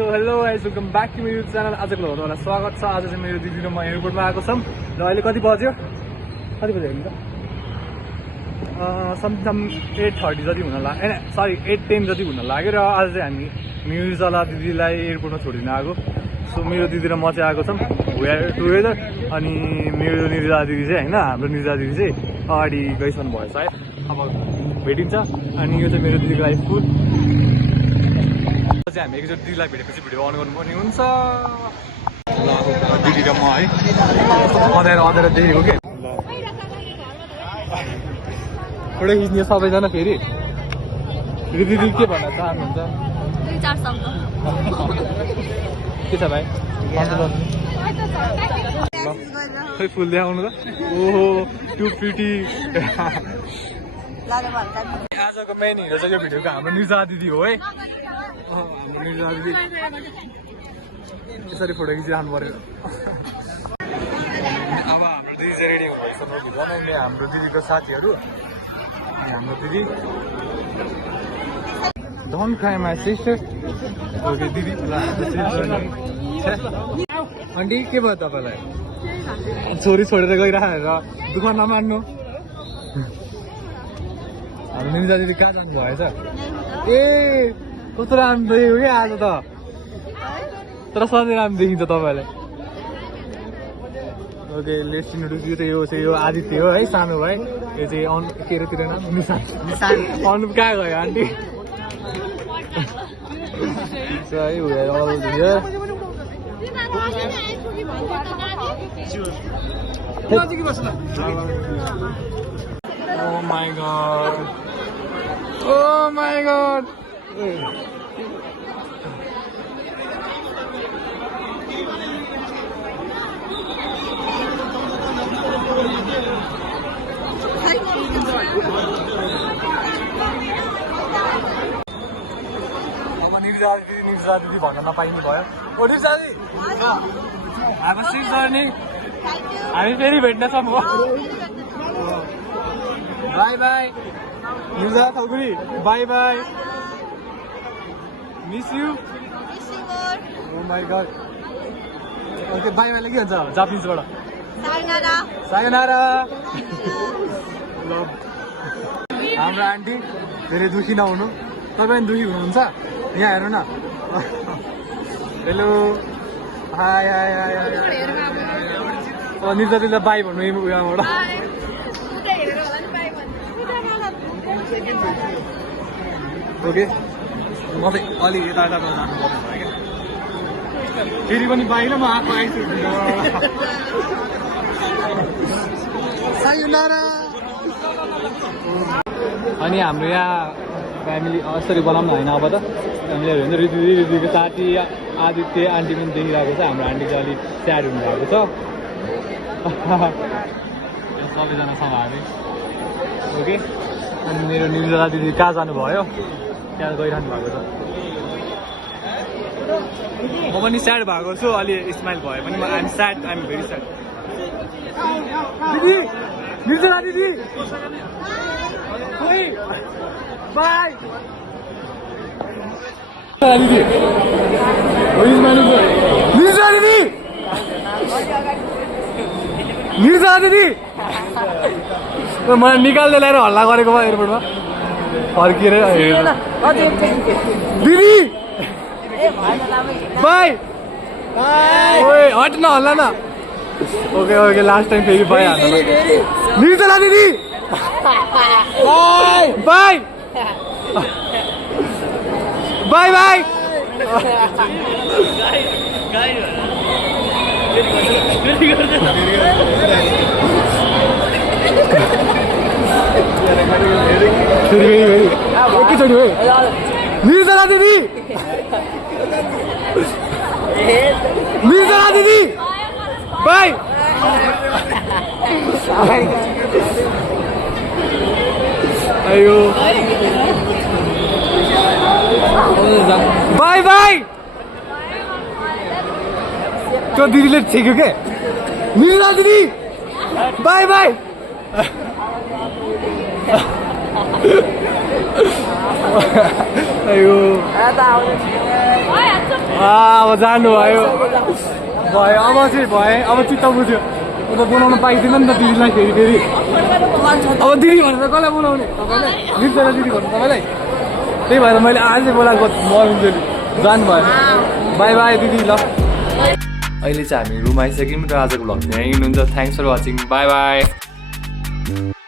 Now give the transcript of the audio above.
So hello guys welcome back to मेरो channel. आजको भ्लगमा स्वागत छ। आज चाहिँ मेरो दिदी र म एयरपोर्टमा आएको छौँ र अहिले कति बज्यो हेर्नु त समथिङ 8:30 जति हुन लाग्यो, सरी 8:10 जति हुन लाग्यो। र आज चाहिँ हामी म्युजिकवाला दिदीलाई एयरपोर्टमा छोडिन आएको। सो मेरो दिदी र म चाहिँ आएको छौँ टुगेदर। अनि मेरो निर्जा दिदी चाहिँ होइन, हाम्रो निर्जा दिदी चाहिँ अगाडि गइसक्नु भयो सायद, अब भेटिन्छ। अनि यो चाहिँ मेरो दिदीको लागि फुल चाहिँ हामी एकचोटि दिदीलाई भेटेपछि भिडियो अन गर्नुपर्ने हुन्छ। ल दिदी र म है अँध्यारो देखेको के फोटो खिच्ने सबैजना। फेरि दिदी के भन्न चाहनुहुन्छ? के छ भाइ? खै फुल देखाउनु त। ओहो टु प्रिटी। आजको मेन हिरो चाहिँ यो भिडियोको हाम्रो निर्जा दिदी हो है। हाम्रो निर्जा दिदी यसरी फोटो खिचिरहनु पर्यो। अब हाम्रो दिदी चाहिँ रेडी भइसक्नु भयो। हाम्रो दिदीको साथीहरू, हाम्रो दिदी don't cry my sister. Okay दिदी आन्टी के भयो तपाईँलाई? छोरी छोडेर गइरहेर दुःख नमान्नु। हाम्रो निर्जा दिदी कहाँ जानु भएछ? ए कस्तो राम्रो देखेको क्या आज त, तर सधैँ राम्रो देखिन्छ तपाईँलाई। Okay let's introduce you. यो चाहिँ यो आदित्य हो है, सानो भाइ। यो चाहिँ के अरे तेरो नाम? निशान। अनुप कहाँ गयो aunty? Oh my god. Oh my god. अब निर्जा दिदी भन्न नपाइने भयो। ओ निर्जा दिदी हामी सिक्स जर्नी हामी फेरि भेट्नेछौँ। Bye bye Nirja Thalgudi, bye bye, miss you. Oh my god. Okay bye बाईले के भन्छ जापानिजबाट? सायोनारा। हाम्रो आन्टी धेरै दुखी नहुनु। तपाईँ पनि दुखी हुनुहुन्छ? यहाँ हेर्नु न। Hello hi high high high. Nirja दिदीलाई बाई भन्नु यहाँबाट। ओके म चाहिँ अलि यता जानु पर्ने भयो क्या। फेरि पनि बाहिर म आएको आइसक्यो। अनि हाम्रो यहाँ फ्यामिली यसरी बनाउनु होइन। अब त फ्यामिलीहरू हुन्छ। ऋतुको साथी आदित्य आन्टी पनि देखिरहेको छ। हाम्रो आन्टी चाहिँ अलिक स्याड हुनुभएको छ। सबैजना सँग हामी। ओके अनि मेरो निर्जा दिदी कहाँ जानुभयो? त्यहाँ गइरहनु भएको छ। म पनि स्याड भएको छु। अलि स्माइल भयो पनि I'm sad, I'm very sad. दिदी निर्जा दिदी बाई। निर्जा दिदी निर्जा दिदी मलाई निकाल्दै ल्याएर हल्ला गरेको भयो एयरपोर्टमा। फर्किएर दिदी बाई ओए हट न हल्ला न। ओके ओके लास्ट टाइम फेरि भइहाल्छ। निर्जला दिदी बाई बाई बाई। एकैचोटि हो निर्जला दिदी निर्जला दिदी बाई अयो बाई बाई। त्यो दिदीले छेक्यो के? निर्जला दिदी बाई बाई। अयो अब जानुभयो भयो अब चाहिँ भयो अब चित्त बुझ्यो उता बोलाउनु पाइँदैन नि त दिदीलाई फेरि फेरि अब दिदी भनेर कसलाई बोलाउने तपाईँलाई मिल्दैन दिदी भन्नु तपाईँलाई त्यही भएर मैले आजै बोलाएको मर्मिन्जेली जानुभयो बाई बाई दिदी ल अहिले चाहिँ हामी रुम आइसक्यौँ र आजको भ्लग चाहिँ यहीँ हुनुहुन्छ thanks for watching bye by